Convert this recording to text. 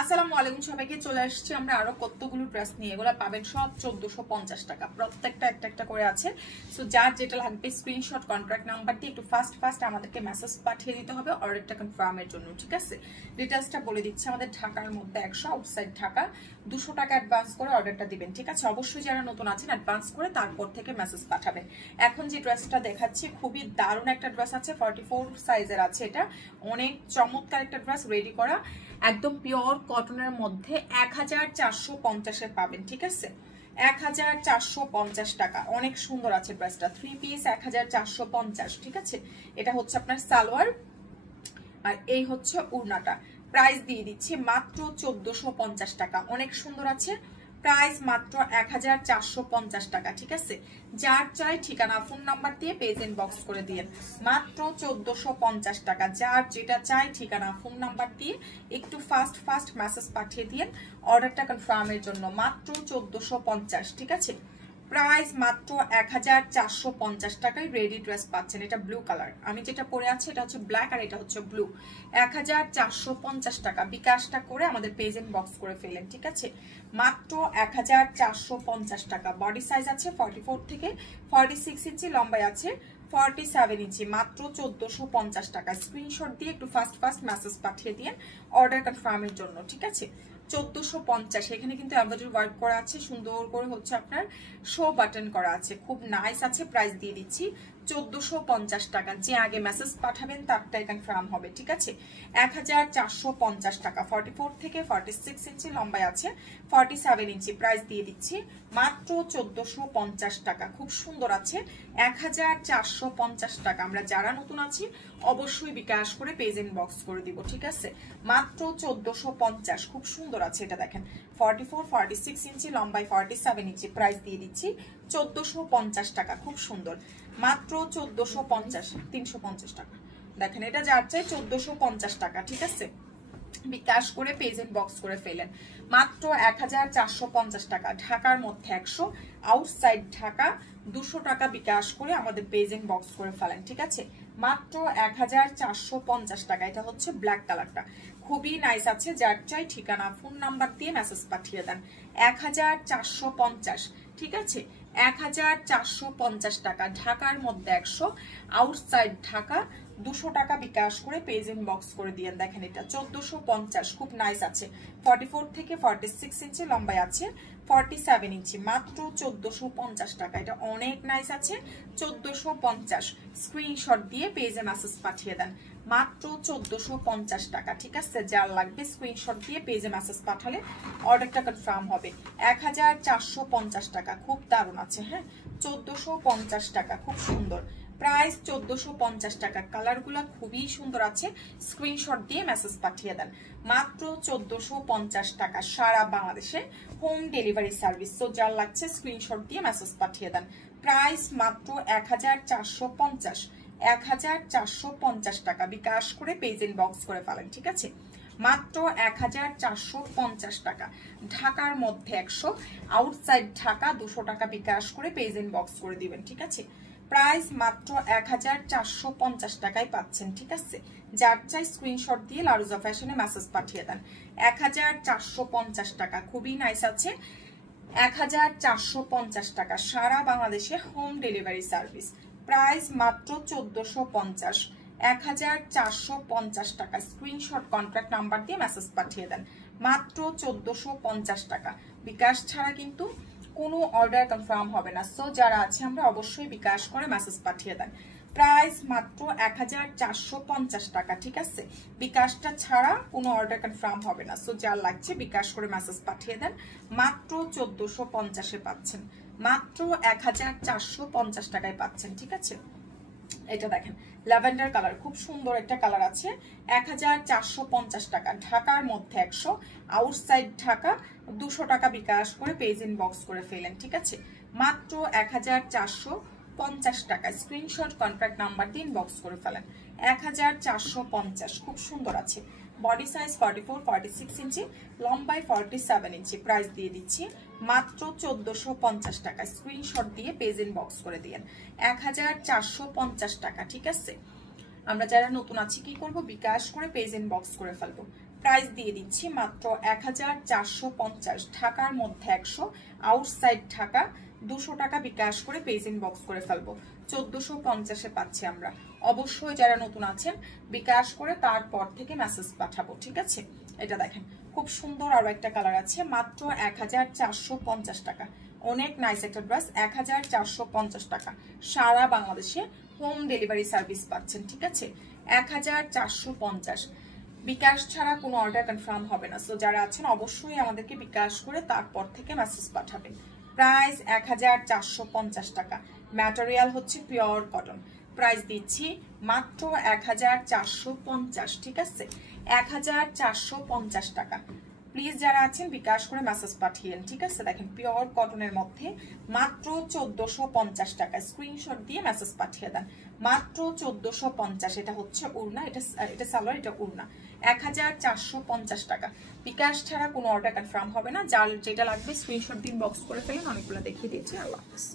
আসসালামু আলাইকুম সবাইকে, চলে আসছি আমরা আরো কতগুলো ড্রেস নিয়ে। এগুলো পাবেন সব 1450 টাকা, প্রত্যেকটা একটা একটা করে আছে। সো যার যেটা লাগবে স্ক্রিনশট কন্ট্রাক্ট নাম্বার দিয়ে একটু ফাস্ট আমাদেরকে মেসেজ পাঠিয়ে দিতে হবে অর্ডারটা কনফার্মের জন্য, ঠিক আছে? ডিটেইলসটা বলে দিচ্ছি। আমাদের ঢাকার মধ্যে 100, আউটসাইড ঢাকা 200 টাকা অ্যাডভান্স করে অর্ডারটা দিবেন, ঠিক আছে? অবশ্যই যারা নতুন আছেন অ্যাডভান্স করে তারপর থেকে মেসেজ পাঠাবেন। এখন যে ড্রেসটা দেখাচ্ছি খুবই দারুণ একটা ড্রেস আছে, 44 সাইজের আছে। এটা অনেক চমৎকার একটা ড্রেস, রেডি করা একদম পিওর কটনের মধ্যে 1450 পাবেন, ঠিক আছে? 1450 টাকা, অনেক সুন্দর আছে ড্রেসটা। 3 পিস 1450, ঠিক আছে? এটা হচ্ছে আপনার সালোয়ার আর এই হচ্ছে ওড়নাটা। প্রাইস দিয়ে দিচ্ছি মাত্র 1450 টাকা, অনেক সুন্দর আছে। প্রাইস মাত্র 1450 টাকা, ঠিক আছে? যার চাই ঠিকানা ফোন নাম্বার দিয়ে পেজ ইনবক্স করে দিয়েন। মাত্র 1450 টাকা, যার যেটা চাই ঠিকানা ফোন নাম্বার দিয়ে একটু ফাস্ট মেসেজ পাঠিয়ে দিয়েন অর্ডারটা কনফার্মের জন্য। মাত্র 1450, ঠিক আছে? প্রাইস মাত্র 1450 টাকায় রেডি ড্রেস পাচ্ছেন। এটা ব্লু কালার, আমি যেটা পরে আছি এটা হচ্ছে ব্ল্যাক আর এটা হচ্ছে ব্লু। 1450 টাকা, বিকাশটা করে আমাদের পেজ ইনবক্স করে ফেলেন, ঠিক আছে? মাত্র 1450 টাকা। বডি সাইজ আছে 44 থেকে 46 ইঞ্চি, লম্বায় আছে 47 ইঞ্চি। মাত্র 1450 টাকা। স্ক্রিনশট দিয়ে একটু ফাস্ট মেসেজ পাঠিয়ে দিন অর্ডার কনফার্মের জন্য, ঠিক আছে? 1450। এখানে কিন্তু এমব্রয়ডারি ওয়ার্ক করা আছে, সুন্দর করে হচ্ছে আপনার শো বাটন করা আছে, খুব নাইস আছে। প্রাইস দিয়ে দিচ্ছি 1450 টাকা। যে আগে মেসেজ পাঠাবেন তারটাই কনফার্ম হবে, ঠিক আছে? 1450 টাকা। 44 থেকে 46 ইঞ্চি, লম্বায় আছে 47 ইঞ্চি। প্রাইস দিয়ে দিচ্ছি মাত্র 1450 টাকা, খুব সুন্দর আছে। 1450 টাকা। আমরা যারা নতুন আছি অবশ্যই বিকাশ করে পেজ ইনবক্স করে দিব, ঠিক আছে? মাত্র 1450, খুব সুন্দর আছে। এটা দেখেন 44 46 ইঞ্চি, লম্বায় 47 ইঞ্চি। প্রাইস দিয়ে দিচ্ছি 1450 টাকা, খুব সুন্দর। মাত্র 1450, 350 টাকা। দেখেন এটা যার চাই 1450 টাকা, ঠিক আছে? বিকাশ করে পেজ ইনবক্স করে ফেলেন। মাত্র 1450 টাকা। ঢাকার মধ্যে 100, আউটসাইড ঢাকা 200 টাকা বিকাশ করে আমাদের পেজ ইনবক্স করে ফেলেন, ঠিক আছে? মাত্র 1450 টাকা। এটা হচ্ছে ব্ল্যাক কালারটা, খুবই নাইস আছে। যার চাই ঠিকানা ফোন নাম্বার দিয়ে মেসেজ পাঠিয়ে দেন। 1450, ঠিক আছে? 1450 টাকা। ঢাকার মধ্যে 100, আউটসাইড ঢাকা 200 টাকা বিকাশ করে পেজ ইনবক্স করে দিয়ে দেখেন। এটা 1450, খুব নাইস আছে। 44 থেকে 46 ইঞ্চি, লম্বায় আছে 47 ইঞ্চি। মাত্র 1450 টাকা। এটা অনেক নাইস আছে। 1450। স্ক্রিনশট দিয়ে পেজে মেসেজ পাঠিয়ে দেন। মাত্র 1450 টাকা, ঠিক আছে? যার লাগবে স্ক্রিনশট দিয়ে পেজে মেসেজ পাঠালে অর্ডারটা কনফার্ম হবে। 1450 টাকা, খুব দারুণ আছে। হ্যাঁ, 1450 টাকা, খুব সুন্দর। প্রাইস 1450 টাকা। কালারগুলো খুবই সুন্দর আছে। স্ক্রিনশট দিয়ে মেসেজ পাঠিয়ে দেন। মাত্র 1450 টাকা। সারা বাংলাদেশে হোম ডেলিভারি সার্ভিস। তো যার লাগছে স্ক্রিনশট দিয়ে মেসেজ পাঠিয়ে দেন। প্রাইস মাত্র 1450, 1450 টাকা। বিকাশ করে পেজ ইনবক্স করে ফেলেন, ঠিক আছে? মাত্র 1450 টাকা। ঢাকার মধ্যে 100, আউটসাইড ঢাকা 200 টাকা বিকাশ করে পেজ ইনবক্স করে দিবেন, ঠিক আছে? প্রাইস মাত্র 1450 টাকায় পাচ্ছেন, ঠিক আছে? যার চাই স্ক্রিনশট দিয়ে লারুজা ফ্যাশনে মেসেজ পাঠিয়ে দেন। 1450 টাকা, খুবই নাইস আছে। 1450 টাকা। সারা বাংলাদেশে হোম ডেলিভারি সার্ভিস। প্রাইস মাত্র 1450, 1450 টাকা। স্ক্রিনশট কন্ট্রাক্ট নাম্বার দিয়ে মেসেজ পাঠিয়ে দেন। মাত্র 1450 টাকা। বিকাশ ছাড়া কিন্তু কোনো অর্ডার কনফার্ম হবে না। সো যারা আছে আমরা অবশ্যই বিকাশ করে মেসেজ পাঠিয়ে দেন। প্রাইস মাত্র 1450 টাকা, ঠিক আছে? বিকাশটা ছাড়া কোনো অর্ডার কনফার্ম হবে না। সো যার লাগছে বিকাশ করে মেসেজ পাঠিয়ে দেন। মাত্র 1450-এ পাচ্ছেন। মাত্র 1450 টাকায় পাচ্ছেন, ঠিক আছে? এটা দেখেন ল্যাভেন্ডার কালার, খুব সুন্দর একটা কালার আছে। 1450 টাকা। ঢাকার মধ্যে 100, আউটসাইড ঢাকা 200 টাকা বিকাশ করে পেজ ইনবক্স করে ফেলেন, ঠিক আছে? মাত্র 1450 টাকা। স্ক্রিনশট কন্ট্রাক্ট নাম্বার দিয়ে ইনবক্স করে ফেলেন। 1450, খুব সুন্দর আছে। বডি সাইজ 44 46 ইঞ্চি, লম্বায় 47 ইঞ্চি। প্রাইস দিয়ে দিচ্ছি মাত্র 1450 টাকা। স্ক্রিনশট দিয়ে পেজ ইনবক্স করে দিয়েন। 1450 টাকা, ঠিক আছে? আমরা যারা নতুন আছি কি করব, বিকাশ করে পেজ ইনবক্স করে ফেলবো। প্রাইস দিয়ে দিচ্ছি মাত্র 1450, ঢাকার মধ্যে 100, আউটসাইড ঢাকা 200 টাকা বিকাশ করে পেজ ইনবক্স করে ফেলবো। 1450-এ পাচ্ছি আমরা। অবশ্যই যারা নতুন আছেন বিকাশ করে তারপর থেকে মেসেজ পাঠাবো, ঠিক আছে? এটা দেখেন খুব সুন্দর আরো একটা কালার আছে, মাত্র 1450 টাকা। অনেক নাইস একটা ড্রেস, 1450 টাকা। সারা বাংলাদেশে হোম ডেলিভারি সার্ভিস পাচ্ছেন, ঠিক আছে? 1450। বিকাশ ছাড়া কোনো অর্ডার কনফার্ম হবে না। সো যারা আছেন অবশ্যই আমাদেরকে বিকাশ করে তারপর থেকে মেসেজ পাঠাবেন। প্রাইস 1450 টাকা। ম্যাটেরিয়াল হচ্ছে পিওর কটন। প্রাইস দিচ্ছি মাত্র 1450, ঠিক আছে? 1450 টাকা। প্লিজ যারা আছেন বিকাশ করে মেসেজ পাঠিয়েন, ঠিক আছে? দেখেন পিওর কটনের মধ্যে মাত্র 1450 টাকা। স্ক্রিনশট দিয়ে মেসেজ পাঠিয়ে দেন। মাত্র 1450। এটা হচ্ছে উড়না, এটা সালোয়ার, এটা উড়না। 1450 টাকা। বিকাশ ছাড়া কোনো অর্ডার কনফার্ম হবে না। যার যেটা লাগবে স্ক্রিনশট দিন, বক্স করে ফেলেন। অনেকগুলো দেখিয়ে দিয়েছি। আল্লাহ হাফেজ।